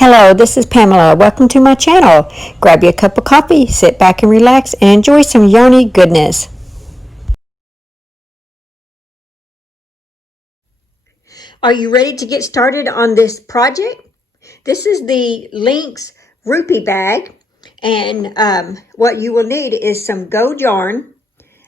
Hello, this is Pamela. Welcome to my channel. Grab you a cup of coffee, sit back and relax, and enjoy some yarny goodness. Are you ready to get started on this project? This is the Lynx Rupee bag, and what you will need is some gold yarn,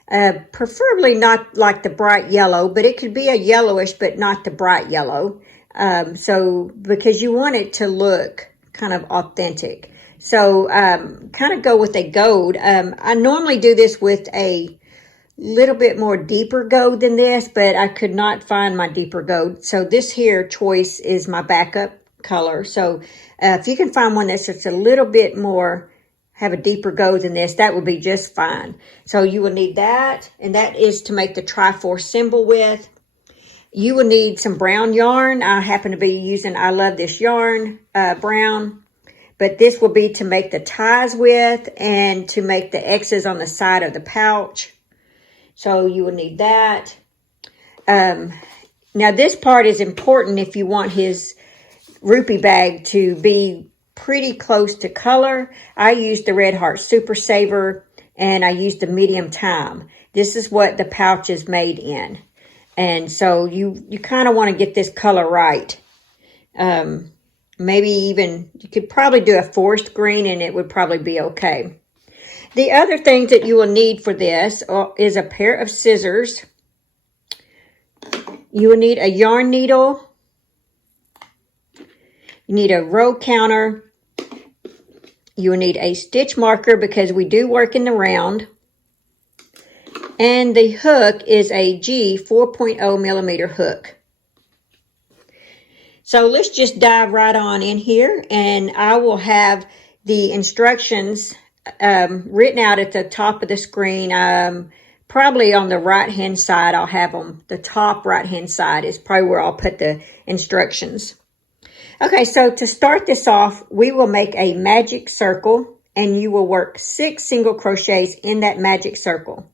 preferably not like the bright yellow, but it could be a yellowish, but not the bright yellow. Because you want it to look kind of authentic. So kind of go with a gold. I normally do this with a little bit more deeper gold than this, but I could not find my deeper gold. So this here choice is my backup color. So if you can find one that's just a little bit more, have a deeper gold than this, that would be just fine. So you will need that, and that is to make the Triforce symbol with. You will need some brown yarn. I happen to be using I Love This Yarn brown, but this will be to make the ties with and to make the X's on the side of the pouch. So you will need that. Now this part is important if you want his Rupee bag to be pretty close to color. I used the Red Heart Super Saver and I used the medium time. This is what the pouch is made in. And so you kind of want to get this color right. Maybe even, you could probably do a forest green and it would probably be okay. The other things that you will need for this is a pair of scissors. You will need a yarn needle. You need a row counter. You will need a stitch marker because we do work in the round. And the hook is a G 4.0 millimeter hook. So let's just dive right on in here, and I will have the instructions written out at the top of the screen. Probably on the right-hand side, I'll have them. The top right-hand side is probably where I'll put the instructions. Okay, so to start this off, we will make a magic circle, and you will work 6 single crochets in that magic circle.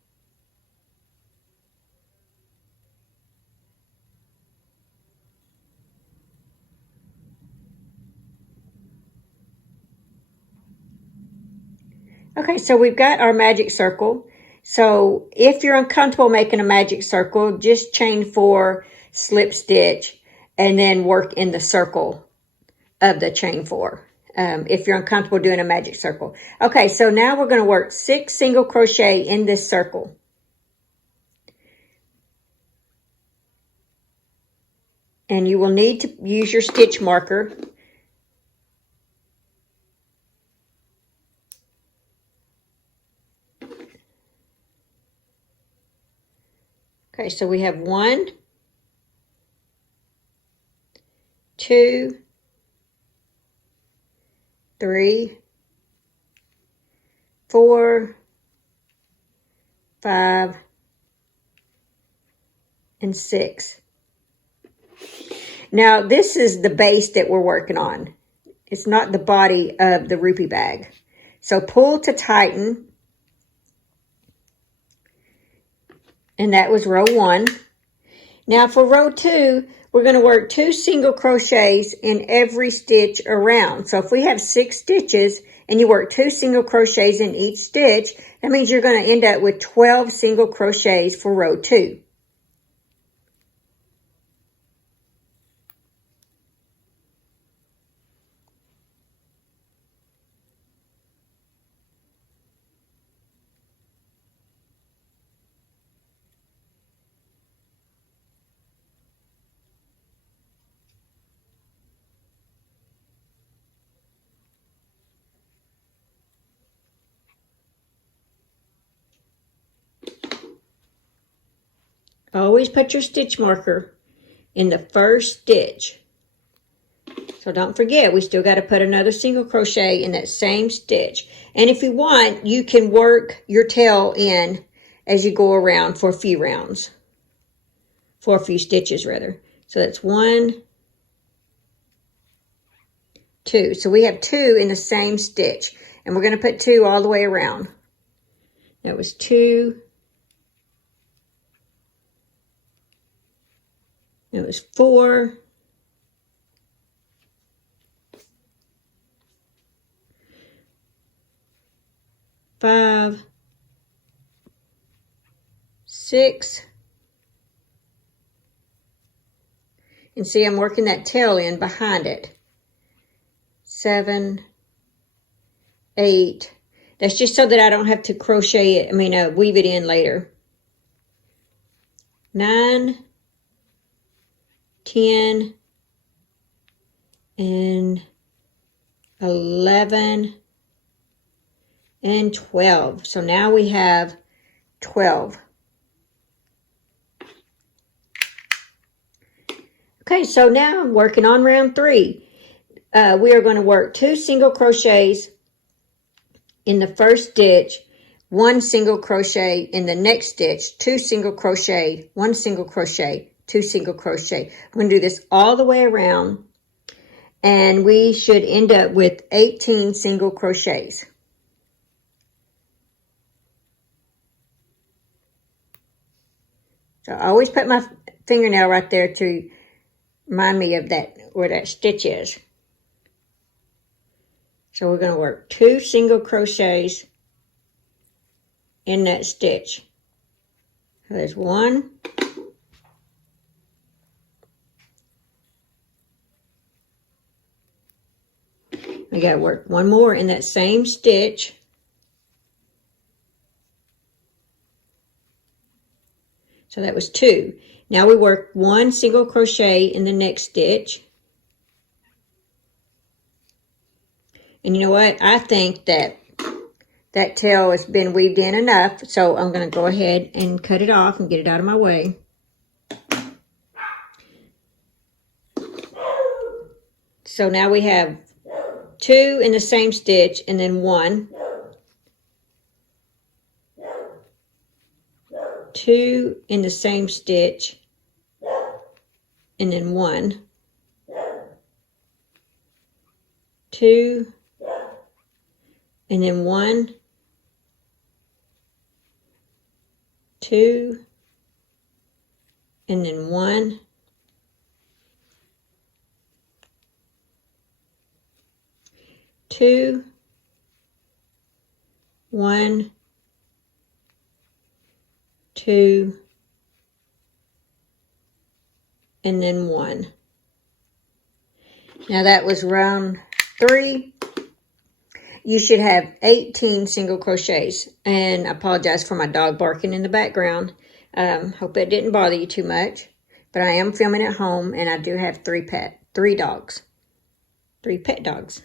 Okay, so we've got our magic circle. So if you're uncomfortable making a magic circle, just chain 4, slip stitch, and then work in the circle of the chain 4. If you're uncomfortable doing a magic circle. Okay, so now we're going to work 6 single crochet in this circle. And you will need to use your stitch marker. Okay, so we have 1, 2, 3, 4, 5, and 6. Now, this is the base that we're working on. It's not the body of the Rupee bag. So pull to tighten. And that was row 1. Now for row 2, we're going to work 2 single crochets in every stitch around. So if we have 6 stitches and you work 2 single crochets in each stitch, that means you're going to end up with 12 single crochets for row 2. Always put your stitch marker in the first stitch. So don't forget, we still got to put another single crochet in that same stitch. And if you want, you can work your tail in as you go around for a few rounds. For a few stitches, rather. So that's 1, 2. So we have 2 in the same stitch. And we're going to put 2 all the way around. That was 2. It was 4. 5, 6, and see I'm working that tail in behind it. 7, 8. That's just so that I don't have to crochet it, weave it in later. 9, 10, and 11, and 12. So now we have 12. Okay, so now I'm working on round 3. We are going to work 2 single crochets in the first stitch, 1 single crochet in the next stitch, 2 single crochet, 1 single crochet, 2 single crochet. I'm going to do this all the way around, and we should end up with 18 single crochets. So I always put my fingernail right there to remind me of that, where that stitch is. So we're going to work 2 single crochets in that stitch. So there's 1. I got to work 1 more in that same stitch. So that was 2. Now we work 1 single crochet in the next stitch. And you know what? I think that tail has been weaved in enough, so I'm going to go ahead and cut it off and get it out of my way. So now we have 2 in the same stitch and then 1. 2 in the same stitch and then 1. 2 and then 1. 2 and then 1. 2, 1, 2, and then 1. Now that was round 3. You should have 18 single crochets. And I apologize for my dog barking in the background. Hope it didn't bother you too much. But I am filming at home, and I do have 3 dogs. 3 pet dogs.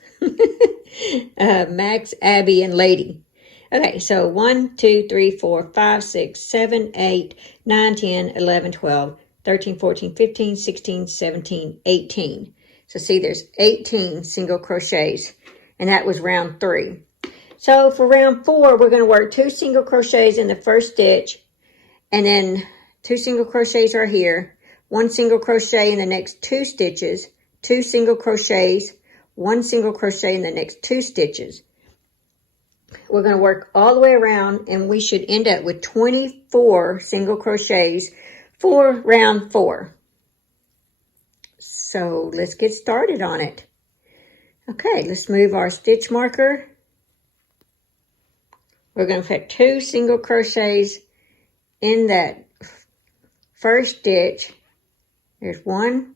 Max, Abby, and Lady. Okay, so 1, 2, 3, 4, 5, 6, 7, 8, 9, 10, 11, 12, 13, 14, 15, 16, 17, 18. So see, there's 18 single crochets, and that was round 3. So for round 4, we're going to work 2 single crochets in the first stitch, and then 2 single crochets are here, 1 single crochet in the next 2 stitches, 2 single crochets, 1 single crochet in the next 2 stitches. We're going to work all the way around, and we should end up with 24 single crochets for round 4. So let's get started on it. Okay, let's move our stitch marker. We're going to put 2 single crochets in that first stitch. There's 1.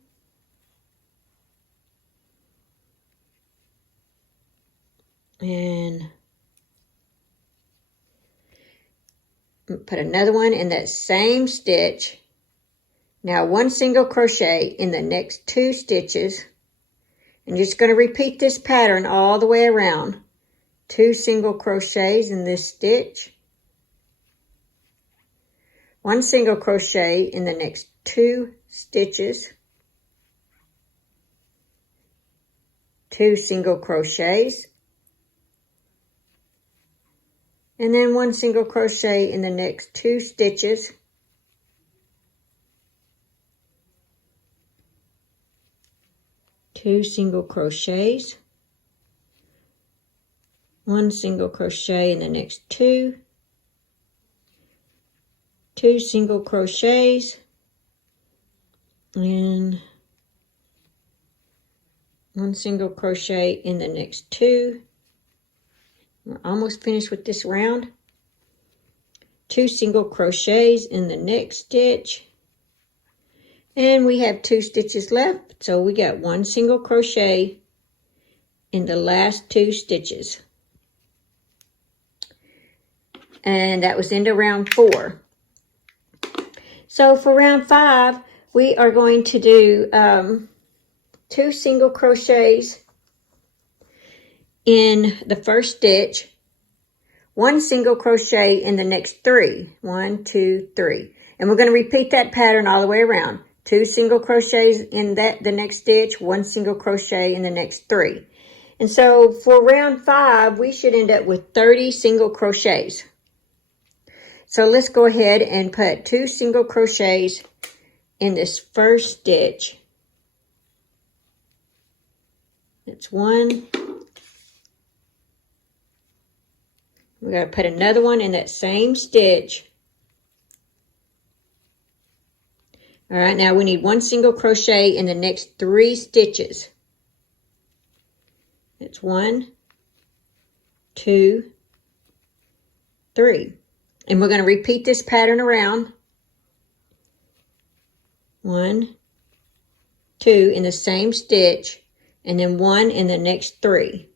And put another one in that same stitch. Now 1 single crochet in the next 2 stitches. I'm just going to repeat this pattern all the way around. 2 single crochets in this stitch. 1 single crochet in the next 2 stitches. 2 single crochets. And then 1 single crochet in the next 2 stitches. Two single crochets, 1 single crochet in the next 2, 2 single crochets, and 1 single crochet in the next 2, We're almost finished with this round. 2 single crochets in the next stitch. And we have 2 stitches left, so we got 1 single crochet in the last 2 stitches. And that was into round 4. So for round 5, we are going to do 2 single crochets in the first stitch, 1 single crochet in the next 3. 1, 2, 3. And we're going to repeat that pattern all the way around. 2 single crochets in the next stitch, 1 single crochet in the next 3. And so for round 5, we should end up with 30 single crochets. So let's go ahead and put 2 single crochets in this first stitch. That's 1. We're going to put another one in that same stitch. All right, now we need 1 single crochet in the next 3 stitches. That's 1, 2, 3. And we're going to repeat this pattern around. 1, 2 in the same stitch, and then 1 in the next 3.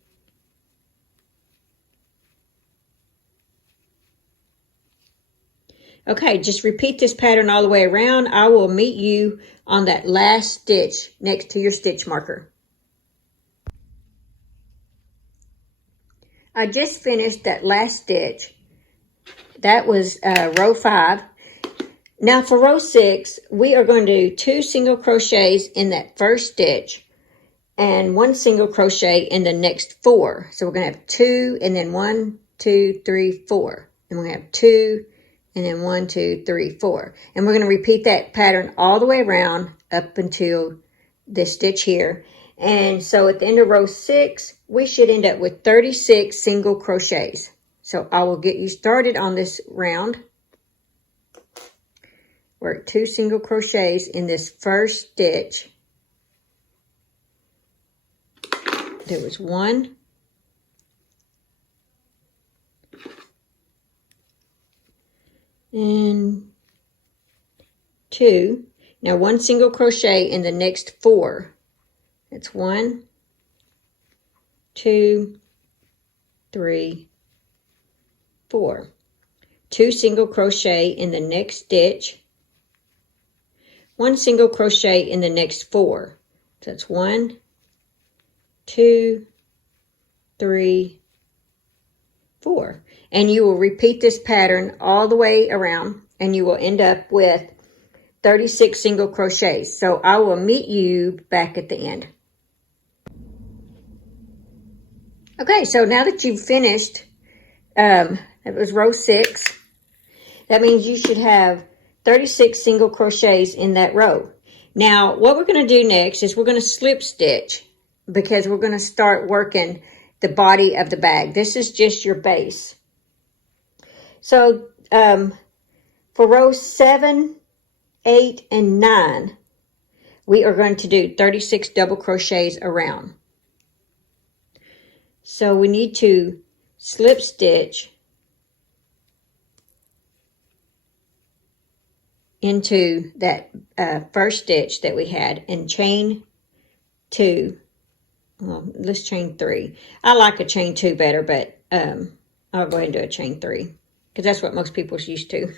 Okay, just repeat this pattern all the way around. I will meet you on that last stitch next to your stitch marker. I just finished that last stitch. That was row 5. Now for row 6, we are going to do 2 single crochets in that first stitch and 1 single crochet in the next 4. So we're going to have 2 and then 1, 2, 3, 4. And we're going to have 2 and then 1, 2, 3, 4. And we're going to repeat that pattern all the way around up until this stitch here. And so at the end of row 6, we should end up with 36 single crochets. So I will get you started on this round. Work 2 single crochets in this first stitch. There was 1. And 2. Now 1 single crochet in the next 4. That's 1, 2, 3, 4. 2 single crochet in the next stitch. 1 single crochet in the next 4. So that's 1, 2, 3, 4. And you will repeat this pattern all the way around, and you will end up with 36 single crochets. So I will meet you back at the end. Okay, so now that you've finished, that was row 6. That means you should have 36 single crochets in that row. Now, what we're going to do next is we're going to slip stitch, because we're going to start working the body of the bag. This is just your base. So for rows 7, 8, and 9, we are going to do 36 double crochets around. So we need to slip stitch into that first stitch that we had and chain 2. Well, let's chain 3. I like a chain 2 better, but I'll go ahead and do a chain 3 because that's what most people's used to.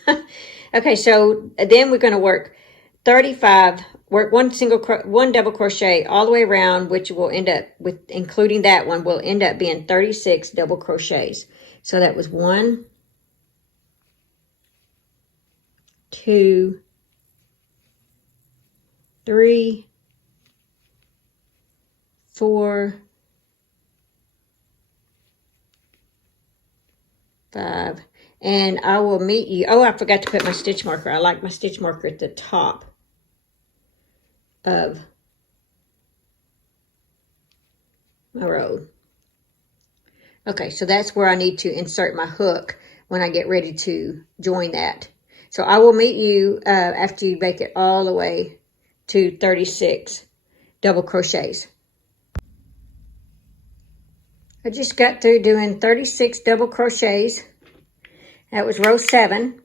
Okay, so then we're going to work 35, work 1 double crochet all the way around, which will end up with, including that one, will end up being 36 double crochets. So that was 1, 2, 3, 4, 5, and I will meet you. Oh, I forgot to put my stitch marker. I like my stitch marker at the top of my row. Okay, so that's where I need to insert my hook when I get ready to join that. So I will meet you after you make it all the way to 36 double crochets. I just got through doing 36 double crochets. That was row 7.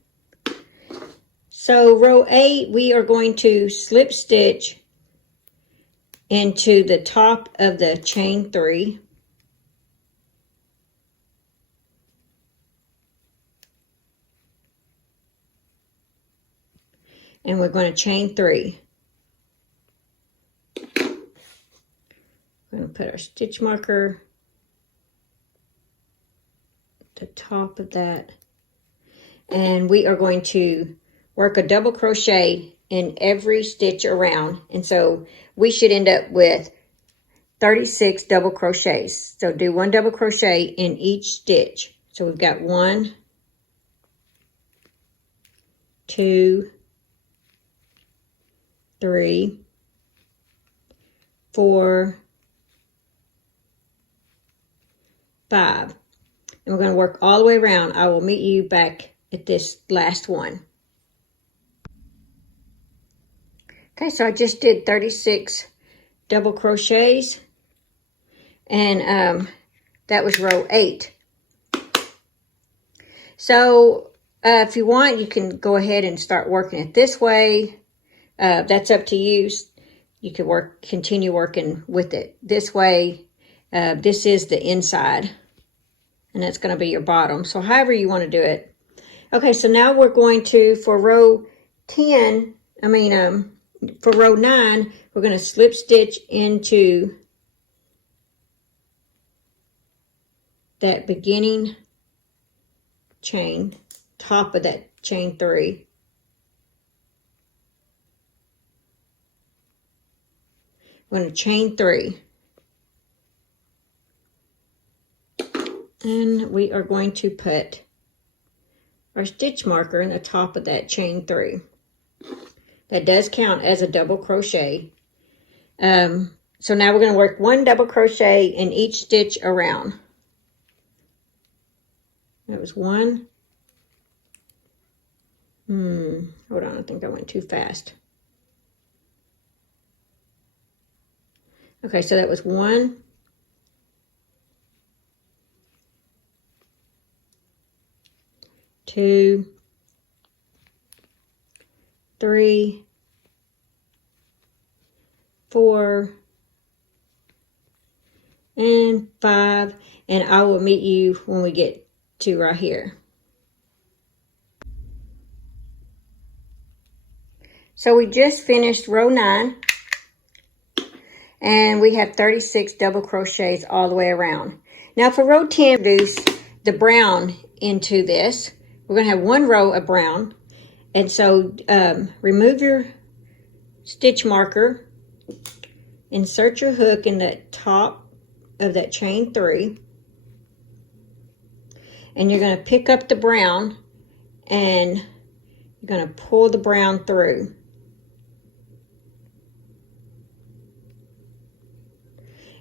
So row 8, we are going to slip stitch into the top of the chain 3. And we're going to chain 3. We're going to put our stitch marker at the top of that. And we are going to work a double crochet in every stitch around. And so we should end up with 36 double crochets. So do 1 double crochet in each stitch. So we've got 1, 2, 3, 4, 5. And we're going to work all the way around. I will meet you back at this last one. Okay, so I just did 36 double crochets, and that was row 8. So if you want, you can go ahead and start working it this way. That's up to you. You could continue working with it this way. This is the inside, and that's going to be your bottom. So however you want to do it. Okay, so now we're going to, for row 10, for row 9, we're going to slip stitch into that beginning chain, top of that chain 3. We're going to chain 3. And we are going to put our stitch marker in the top of that chain 3. That does count as a double crochet. So now we're going to work 1 double crochet in each stitch around. That was 1. Hold on, I think I went too fast. Okay, so that was 1. 2, 3, 4, and 5, and I will meet you when we get to right here. So we just finished row 9, and we have 36 double crochets all the way around. Now for row 10, introduce the brown into this. We're going to have 1 row of brown. And so remove your stitch marker, insert your hook in the top of that chain 3, and you're going to pick up the brown and you're going to pull the brown through.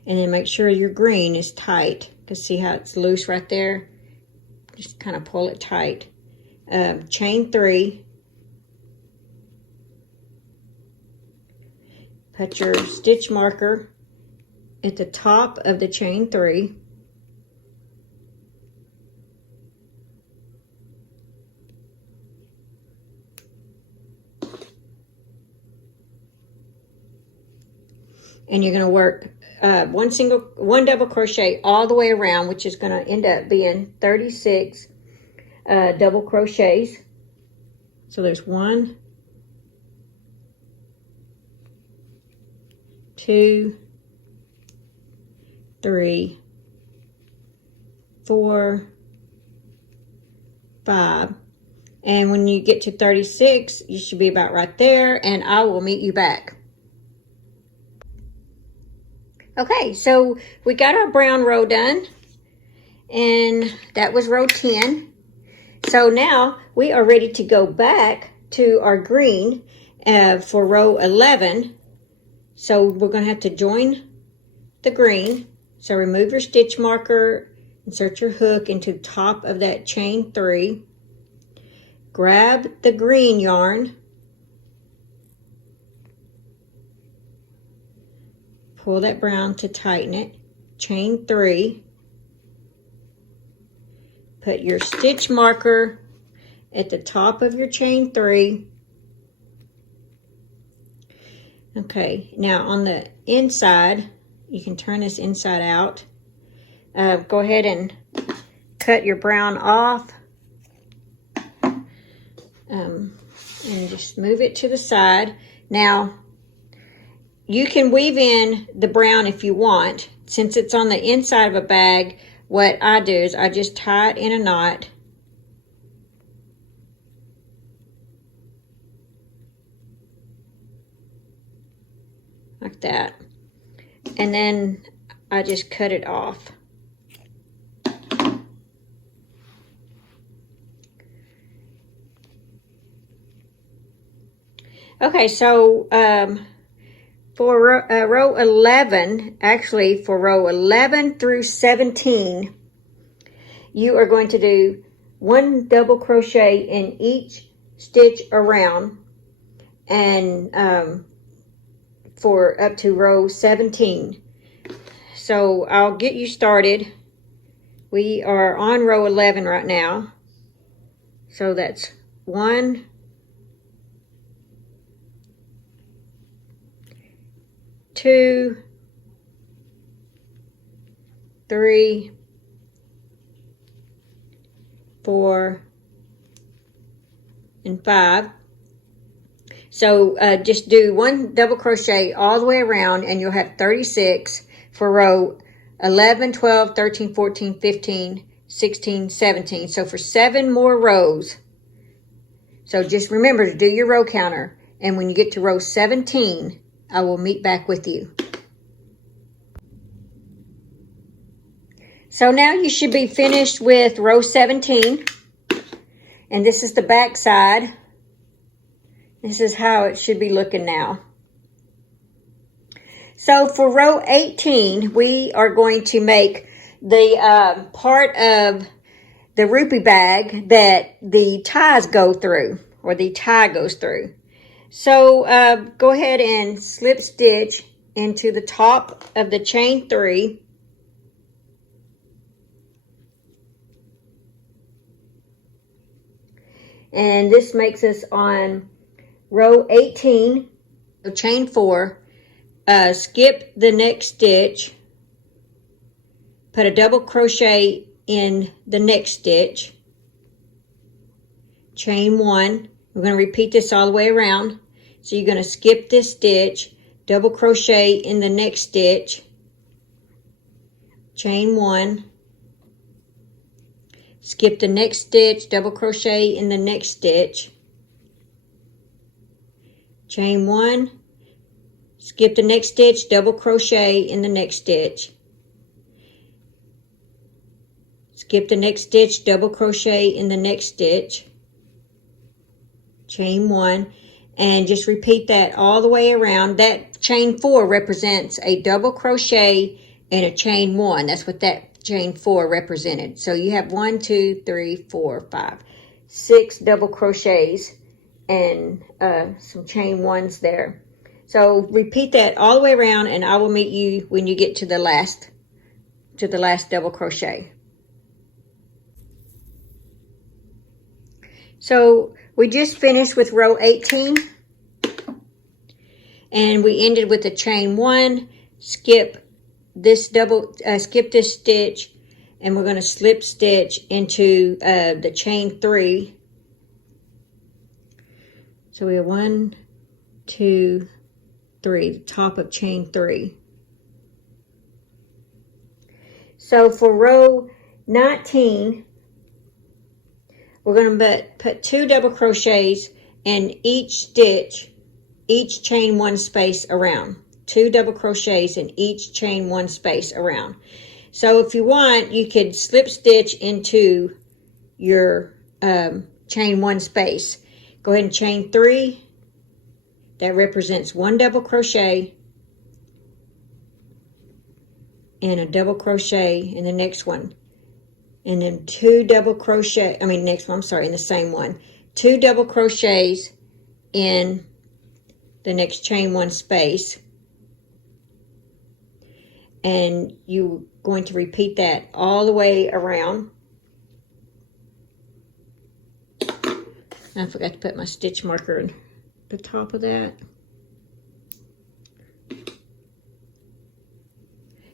And then make sure your green is tight, because see how it's loose right there? Just kind of pull it tight. Chain 3. Put your stitch marker at the top of the chain 3. And you're going to work 1 double crochet all the way around, which is going to end up being 36 double crochets. So there's 1, 2, 3, 4, 5. And when you get to 36, you should be about right there, and I will meet you back. Okay, so we got our brown row done, and that was row 10. So now we are ready to go back to our green for row 11. So we're going to have to join the green. So remove your stitch marker, insert your hook into the top of that chain 3. Grab the green yarn, pull that brown to tighten it, chain 3, put your stitch marker at the top of your chain 3. Okay, now on the inside, you can turn this inside out. Go ahead and cut your brown off. And just move it to the side. Now, you can weave in the brown if you want. Since it's on the inside of a bag, what I do is I just tie it in a knot. Like that. And then I just cut it off. Okay, so for row 11, actually for row 11 through 17, you are going to do 1 double crochet in each stitch around, and for up to row 17. So I'll get you started. We are on row 11 right now. So that's 1, 2, 3, 4, and 5. So just do 1 double crochet all the way around, and you'll have 36 for row 11, 12, 13, 14, 15, 16, 17. So for 7 more rows. So just remember to do your row counter, and when you get to row 17, I will meet back with you. So now you should be finished with row 17. And this is the back side. This is how it should be looking now. So for row 18, we are going to make the part of the Rupee bag that the ties go through, or the tie goes through. So go ahead and slip stitch into the top of the chain 3. And this makes us on row 18, so chain 4. Skip the next stitch, put a double crochet in the next stitch, chain 1. We're going to repeat this all the way around. So you're going to skip this stitch, double crochet in the next stitch, chain 1, skip the next stitch, double crochet in the next stitch, chain 1, skip the next stitch, double crochet in the next stitch, skip the next stitch, double crochet in the next stitch, chain 1, and just repeat that all the way around. That chain 4 represents a double crochet and a chain 1. That's what that chain 4 represented. So you have 1, 2, 3, 4, 5, 6 double crochets and some chain 1s there. So repeat that all the way around, and I will meet you when you get to the last double crochet. So we just finished with row 18, and we ended with a chain 1. Skip this stitch, and we're going to slip stitch into the chain 3. So we have 1, 2, 3, the top of chain 3. So for row 19, we're going to put 2 double crochets in each stitch, each chain 1 space around. 2 double crochets in each chain 1 space around. So if you want, you could slip stitch into your chain 1 space. Go ahead and chain 3. That represents 1 double crochet and a double crochet in the next one. And then 2 double crochet, in the same one. 2 double crochets in the next chain 1 space. And you're going to repeat that all the way around. I forgot to put my stitch marker in the top of that.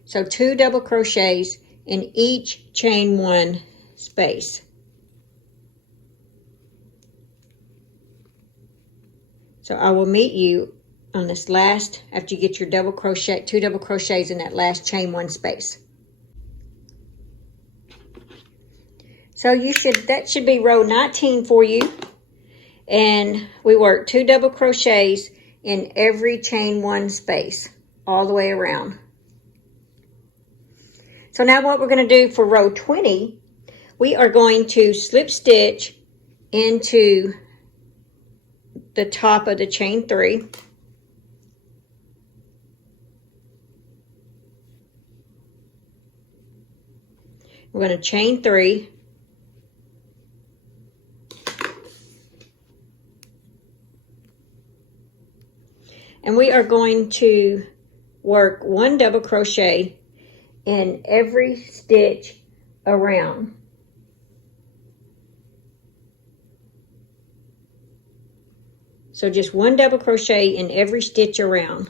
So 2 double crochets in each chain 1 space. So I will meet you on this last, after you get your double crochet, 2 double crochets in that last chain 1 space. So that should be row 19 for you. And we work 2 double crochets in every chain 1 space all the way around. So now what we're going to do for row 20, we are going to slip stitch into the top of the chain 3. We're going to chain 3. And we are going to work 1 double crochet in every stitch around. So just 1 double crochet in every stitch around.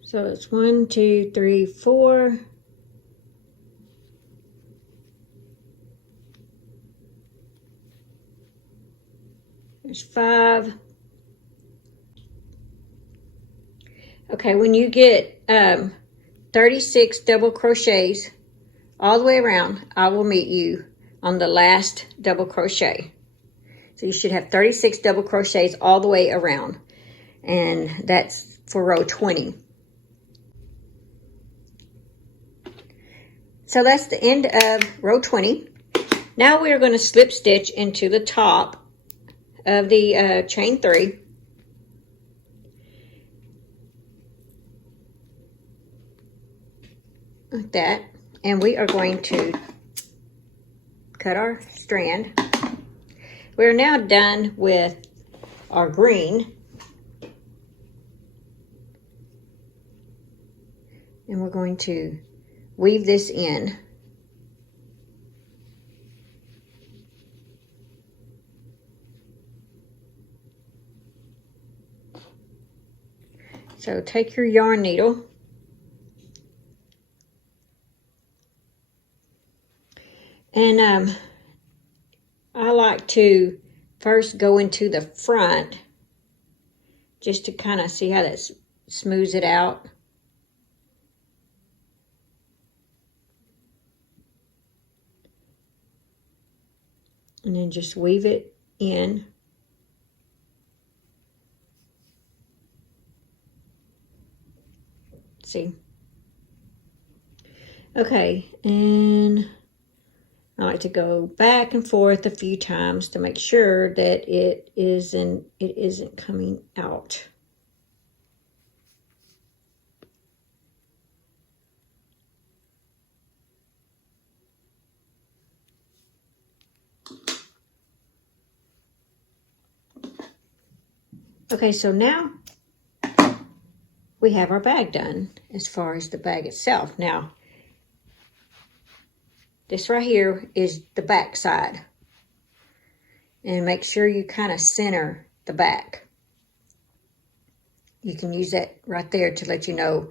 So it's 1, 2, 3, 4. There's 5. Okay, when you get 36 double crochets all the way around, I will meet you on the last double crochet. So you should have 36 double crochets all the way around. And that's for row 20. So that's the end of row 20. Now we are going to slip stitch into the top of the chain 3. Like that. And we are going to cut our strand. We're now done with our green. And we're going to weave this in. So take your yarn needle and I like to first go into the front just to kind of see how that smooths it out. And then just weave it in. See? Okay, and I like to go back and forth a few times to make sure that it isn't coming out. Okay, so now we have our bag done as far as the bag itself. Now, this right here is the back side. And make sure you kind of center the back. You can use that right there to let you know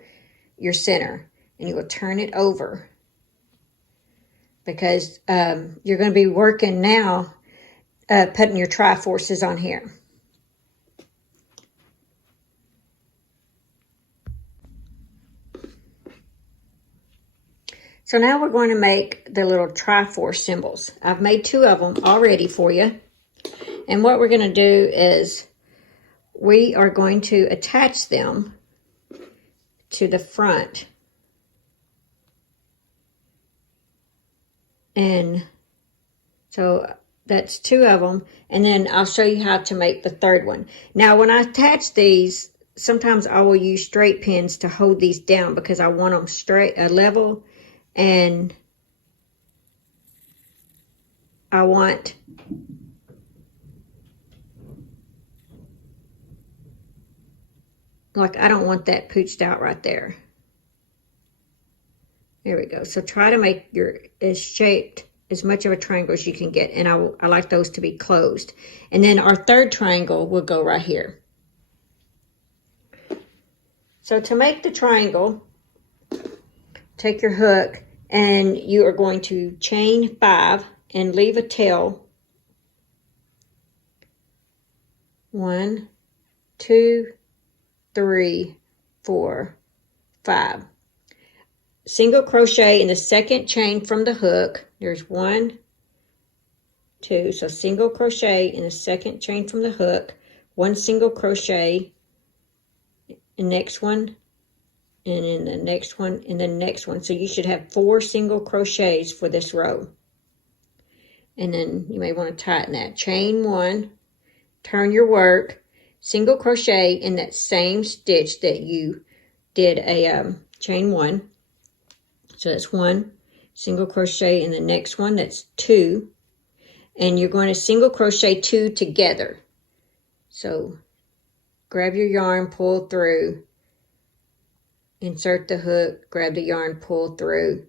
your center. And you will turn it over. Because you're going to be working now, putting your tri-forces on here. So now we're going to make the little tri-force symbols. I've made 2 of them already for you. And what we're going to do is we are going to attach them to the front. And so that's 2 of them. And then I'll show you how to make the 3rd one. Now when I attach these, sometimes I will use straight pins to hold these down because I want them straight, level. And I want Like, I don't want that pooched out right there. There we go. So try to make your shaped as much of a triangle as you can get. And I like those to be closed. And then our third triangle will go right here. So to make the triangle, take your hook and you are going to chain 5 and leave a tail. 1, 2, 3, 4, 5. Single crochet in the second chain from the hook. There's 1, 2. So single crochet in the second chain from the hook. 1 single crochet. The next one, and in the next one, and the next one. So you should have 4 single crochets for this row. And then you may want to tighten that. Chain 1, turn your work, single crochet in that same stitch that you did a chain 1. So that's 1 single crochet in the next one, that's 2. And you're going to single crochet 2 together. So grab your yarn, pull through, insert the hook, grab the yarn, pull through,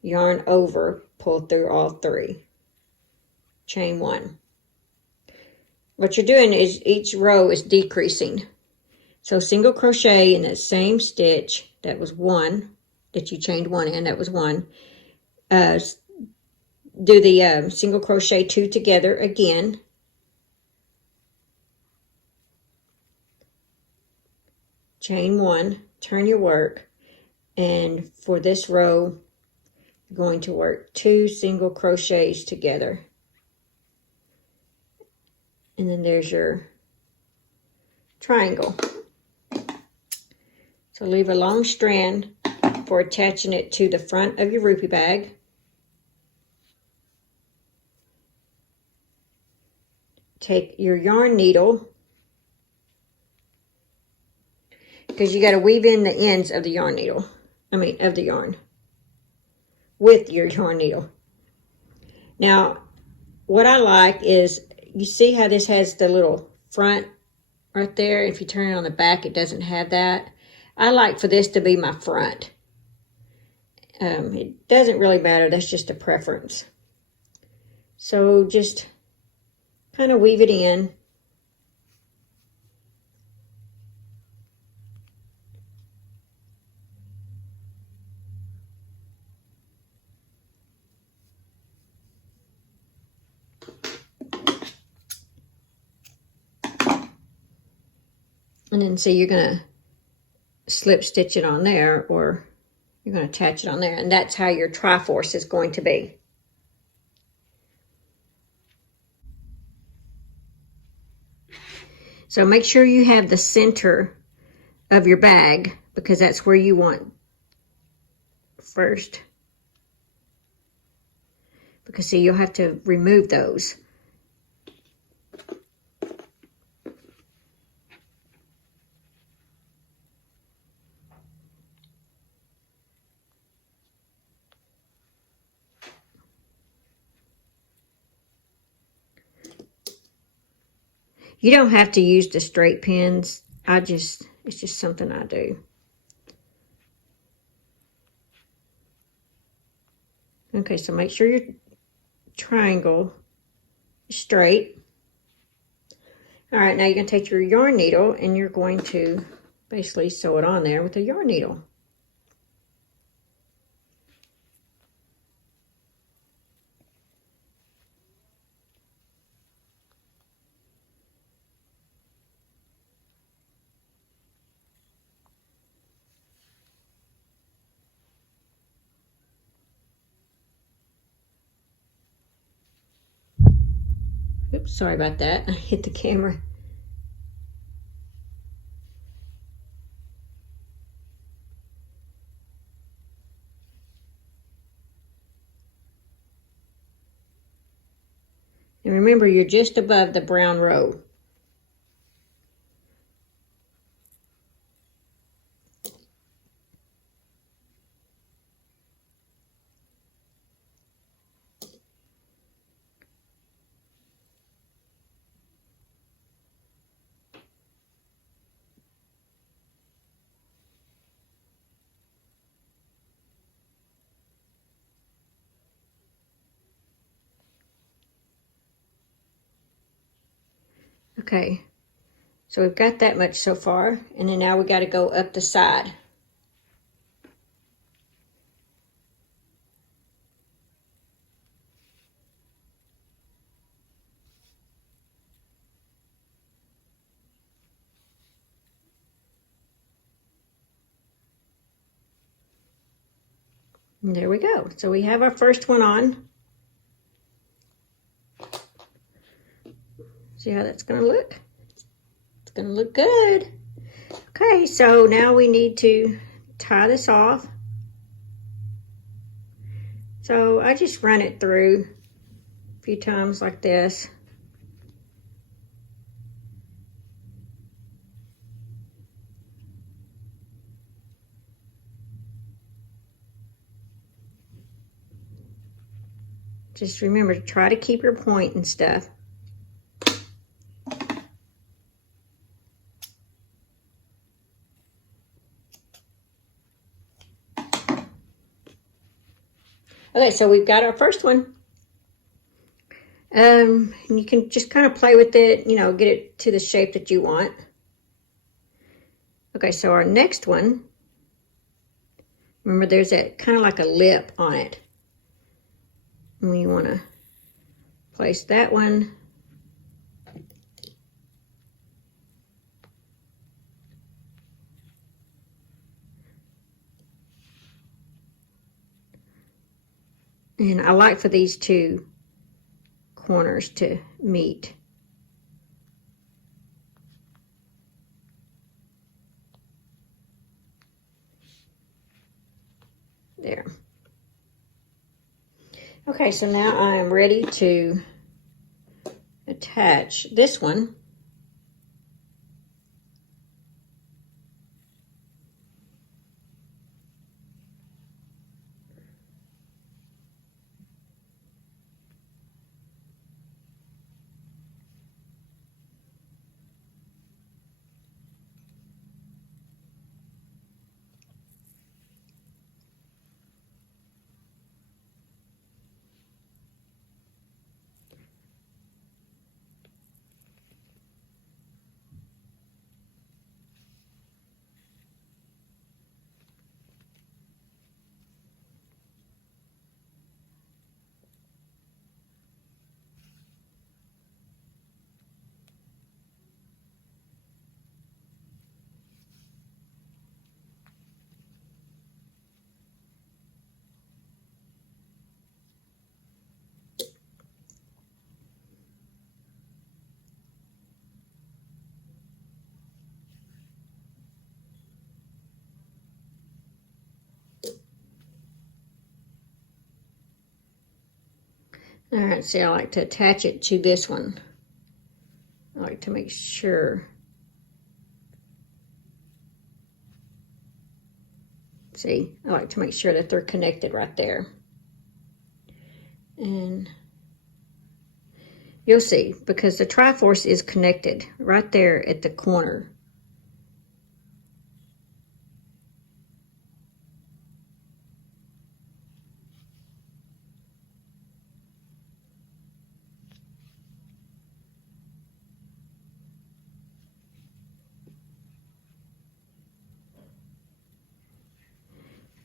yarn over, pull through all 3. Chain 1. What you're doing is each row is decreasing. So single crochet in that same stitch, that was 1, that you chained 1 in, that was 1. Do the single crochet 2 together again. Chain 1, turn your work, and for this row, you're going to work 2 single crochets together. And then there's your triangle. So leave a long strand for attaching it to the front of your Rupee bag. Take your yarn needle, because you got to weave in the ends of the yarn needle. Of the yarn with your yarn needle. Now, what I like is, you see how this has the little front right there? If you turn it on the back, it doesn't have that. I like for this to be my front. It doesn't really matter. That's just a preference. So just kind of weave it in. And then so you're going to slip stitch it on there, or you're going to attach it on there. And that's how your Triforce is going to be. So make sure you have the center of your bag, because that's where you want first. Because see, you'll have to remove those. You don't have to use the straight pins. It's just something I do. Okay, so make sure your triangle is straight. All right, now you're going to take your yarn needle and you're going to basically sew it on there with a yarn needle. Oops, sorry about that. I hit the camera. And remember, you're just above the brown row. Okay, so we've got that much so far, and then now we got to go up the side. And there we go. So we have our first one on. See how that's going to look? It's going to look good. Okay, so now we need to tie this off. So I just run it through a few times like this. Just remember to try to keep your point and stuff. Okay, so we've got our first one. And you can just kind of play with it, you know, get it to the shape that you want. Okay, so our next one, remember there's that kind of like a lip on it. And we want to place that one. And I like for these two corners to meet. There. Okay, so now I am ready to attach this one. All right, see, I like to attach it to this one. I like to make sure. See, I like to make sure that they're connected right there. And you'll see, because the Triforce is connected right there at the corner.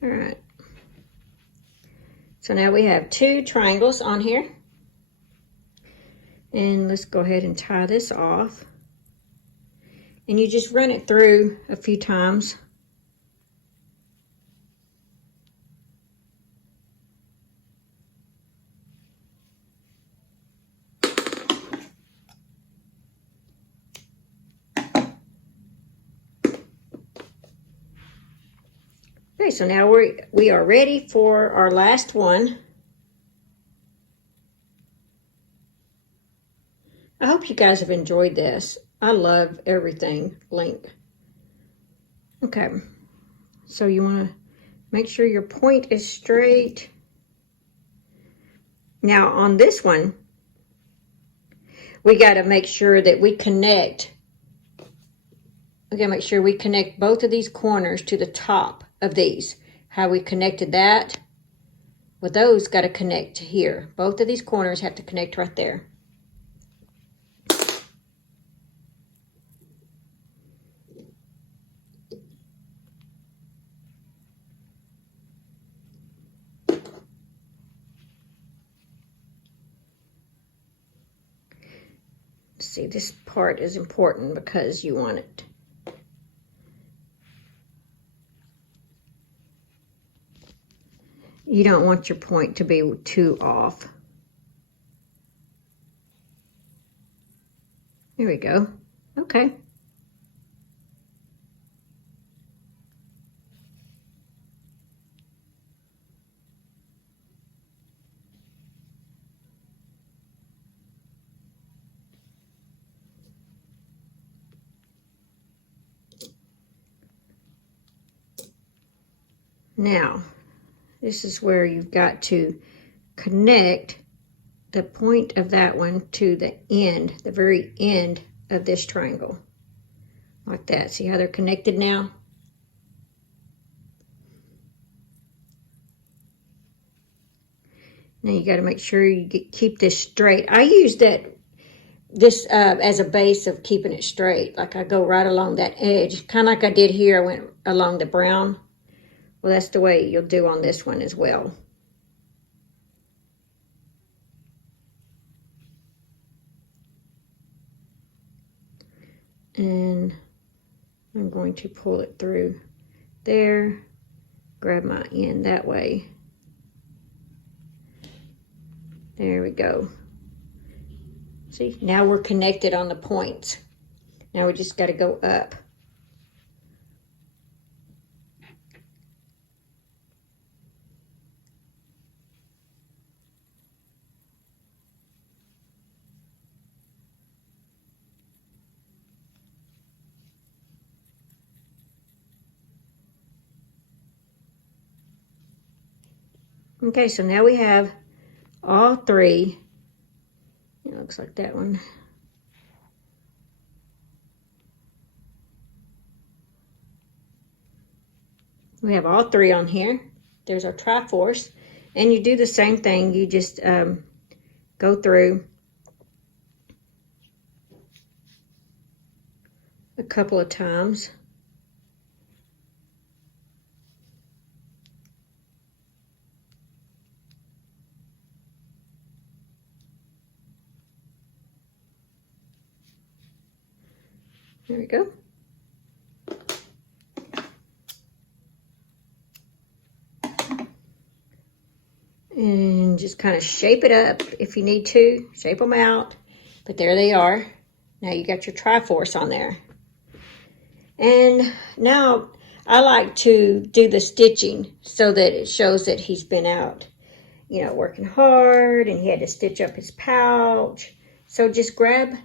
All right. So now we have two triangles on here. And let's go ahead and tie this off. And you just run it through a few times. Okay, so now we are ready for our last one. I hope you guys have enjoyed this. I love everything link. Okay, so you want to make sure your point is straight. Now on this one, we got to make sure that we connect. We got to make sure we connect both of these corners to the top of these. How we connected that, well, those got to connect here. Both of these corners have to connect right there. See, this part is important because you want it. You don't want your point to be too off. There we go. Okay. Now, this is where you've got to connect the point of that one to the end, the very end of this triangle. Like that. See how they're connected now? Now you got to make sure you keep this straight. I use this as a base of keeping it straight. Like I go right along that edge, kind of like I did here. I went along the brown. Well, that's the way you'll do on this one as well. And I'm going to pull it through there, grab my end that way. There we go. See, now we're connected on the points. Now we just got to go up. Okay, so now we have all three. It looks like that one. We have all three on here. There's our Triforce. And you do the same thing. You just go through a couple of times. There we go. And just kind of shape it up if you need to. Shape them out. But there they are. Now you got your Triforce on there. And now I like to do the stitching so that it shows that he's been out, you know, working hard and he had to stitch up his pouch. So just grab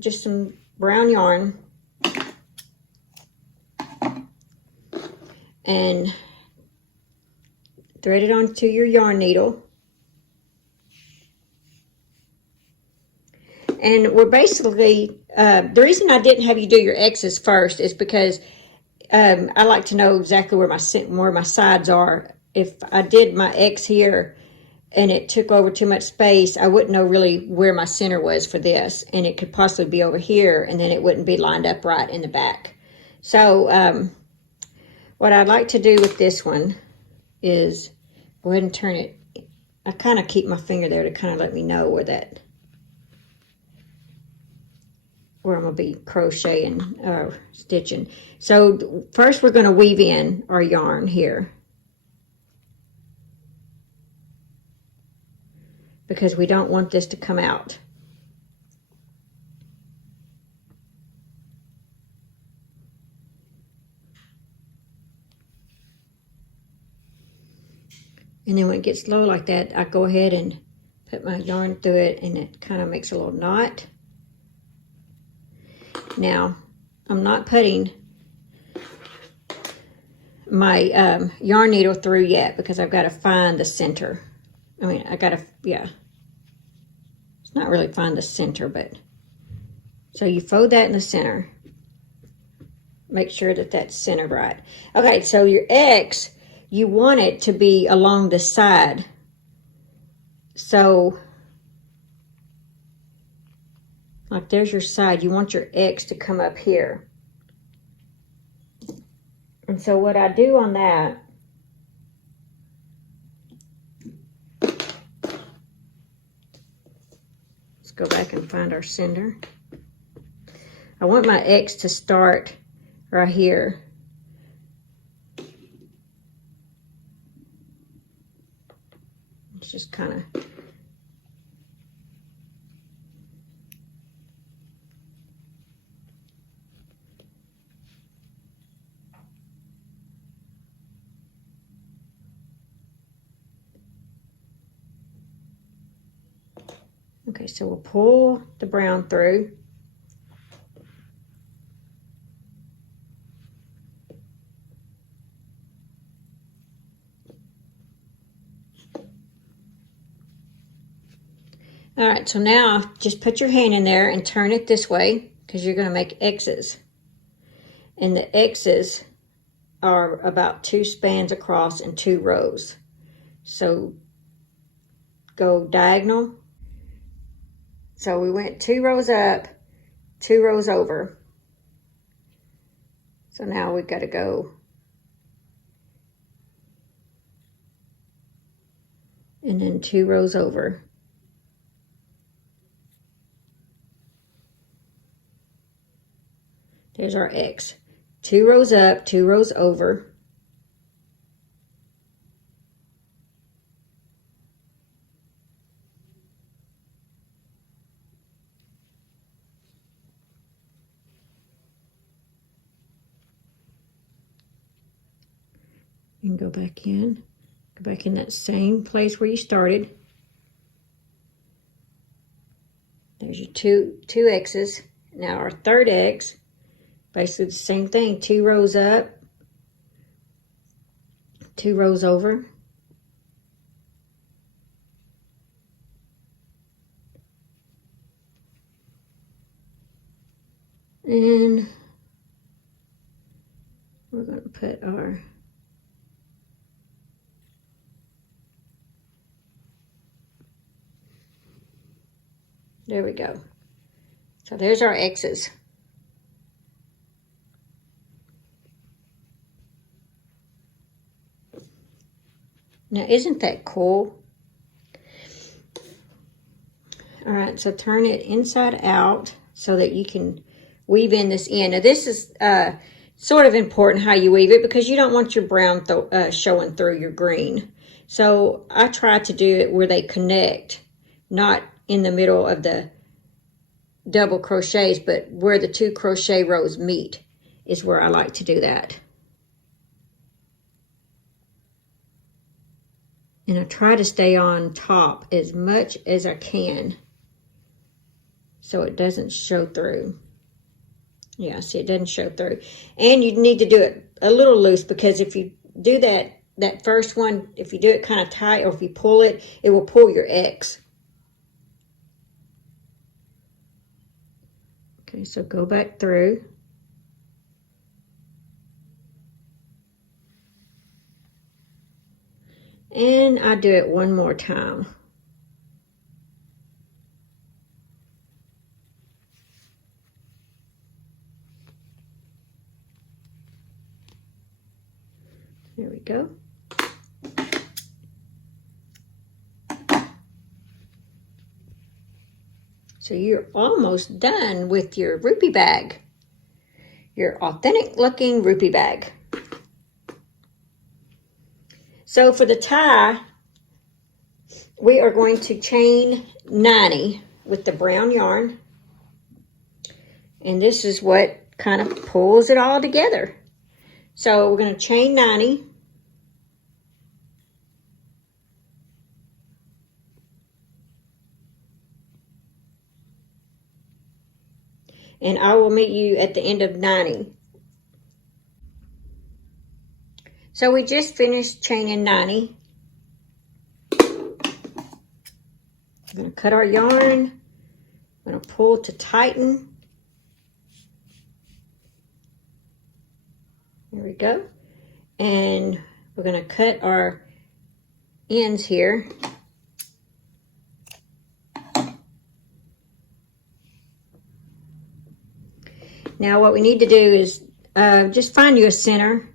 just some brown yarn and thread it onto your yarn needle. And we're basically, the reason I didn't have you do your X's first is because I like to know exactly where my sides are. If I did my X here and it took over too much space, I wouldn't know really where my center was for this. And it could possibly be over here, and then it wouldn't be lined up right in the back. So what I'd like to do with this one is go ahead and turn it. I kind of keep my finger there to kind of let me know where I'm going to be crocheting, stitching. So first we're going to weave in our yarn here, because we don't want this to come out. And then when it gets low like that, I go ahead and put my yarn through it, and it kind of makes a little knot. Now, I'm not putting my yarn needle through yet because I've got to find the center. I mean, I got to, yeah. It's not really find the center, but. So you fold that in the center. Make sure that that's centered right. Okay, so your X, you want it to be along the side. So, like there's your side. You want your X to come up here. And so what I do on that, go back and find our center. I want my X to start right here. It's just kind of okay, so we'll pull the brown through. All right, so now just put your hand in there and turn it this way because you're going to make X's. And the X's are about 2 spans across and 2 rows. So go diagonal. So we went 2 rows up, 2 rows over. So now we've got to go and then 2 rows over. There's our X. 2 rows up, 2 rows over. And go back in. Go back in that same place where you started. There's your two X's. Now our third X. Basically the same thing, 2 rows up, 2 rows over. And we're going to put our there we go. So there's our X's. Now, isn't that cool? All right, so turn it inside out so that you can weave in this end. Now, this is sort of important how you weave it because you don't want your brown showing through your green. So I try to do it where they connect, not in the middle of the double crochets, but where the 2 crochet rows meet is where I like to do that. And I try to stay on top as much as I can so it doesn't show through. Yeah, see, it doesn't show through. And you need to do it a little loose because if you do that first one, if you do it kind of tight or if you pull it, it will pull your X. Okay, so go back through. And I do it one more time. There we go. So you're almost done with your Rupee bag. Your authentic looking Rupee bag. So for the tie, we are going to chain 90 with the brown yarn. And this is what kind of pulls it all together. So we're going to chain 90. And I will meet you at the end of 90. So we just finished chaining 90. I'm going to cut our yarn. I'm going to pull to tighten. There we go. And we're going to cut our ends here. Now what we need to do is just find you a center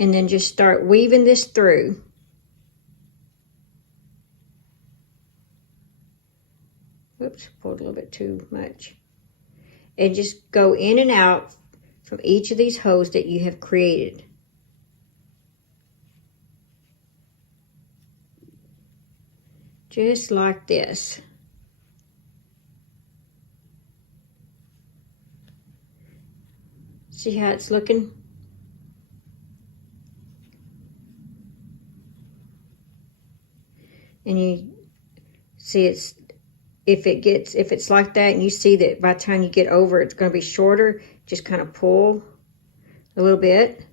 and then just start weaving this through. Whoops, pulled a little bit too much. And just go in and out from each of these holes that you have created. Just like this. See how it's looking? And you see if it's like that, and you see that by the time you get over it's going to be shorter, just kind of pull a little bit.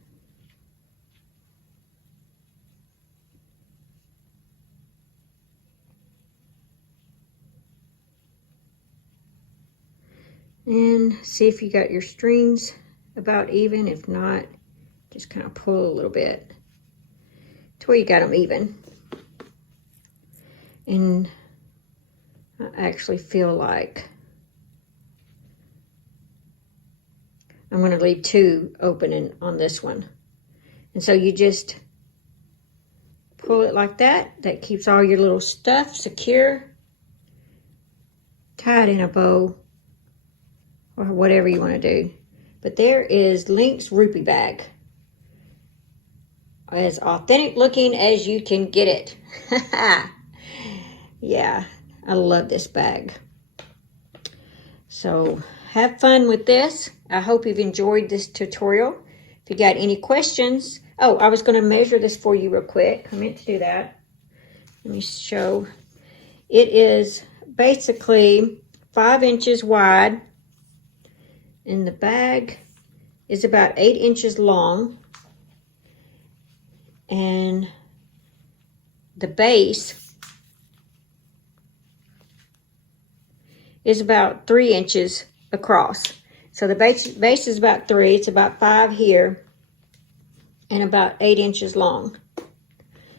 And see if you got your strings about even. If not, just kind of pull a little bit to where you got them even. And I actually feel like I'm going to leave 2 open on this one. And so you just pull it like that. That keeps all your little stuff secure. Tie it in a bow or whatever you want to do. But there is Link's Rupee bag. As authentic looking as you can get it. Yeah, I love this bag. So have fun with this. I hope you've enjoyed this tutorial. If you got any questions, oh, I was going to measure this for you real quick. I meant to do that. Let me show. It is basically 5 inches wide, and the bag is about 8 inches long, and the base is about 3 inches across. So the base is about 3, it's about 5 here, and about 8 inches long.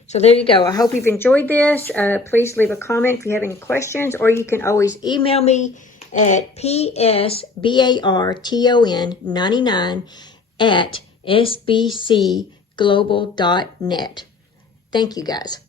So there you go. I hope you've enjoyed this. Please leave a comment if you have any questions, or you can always email me at psbarton99@sbcglobal.net. Thank you, guys.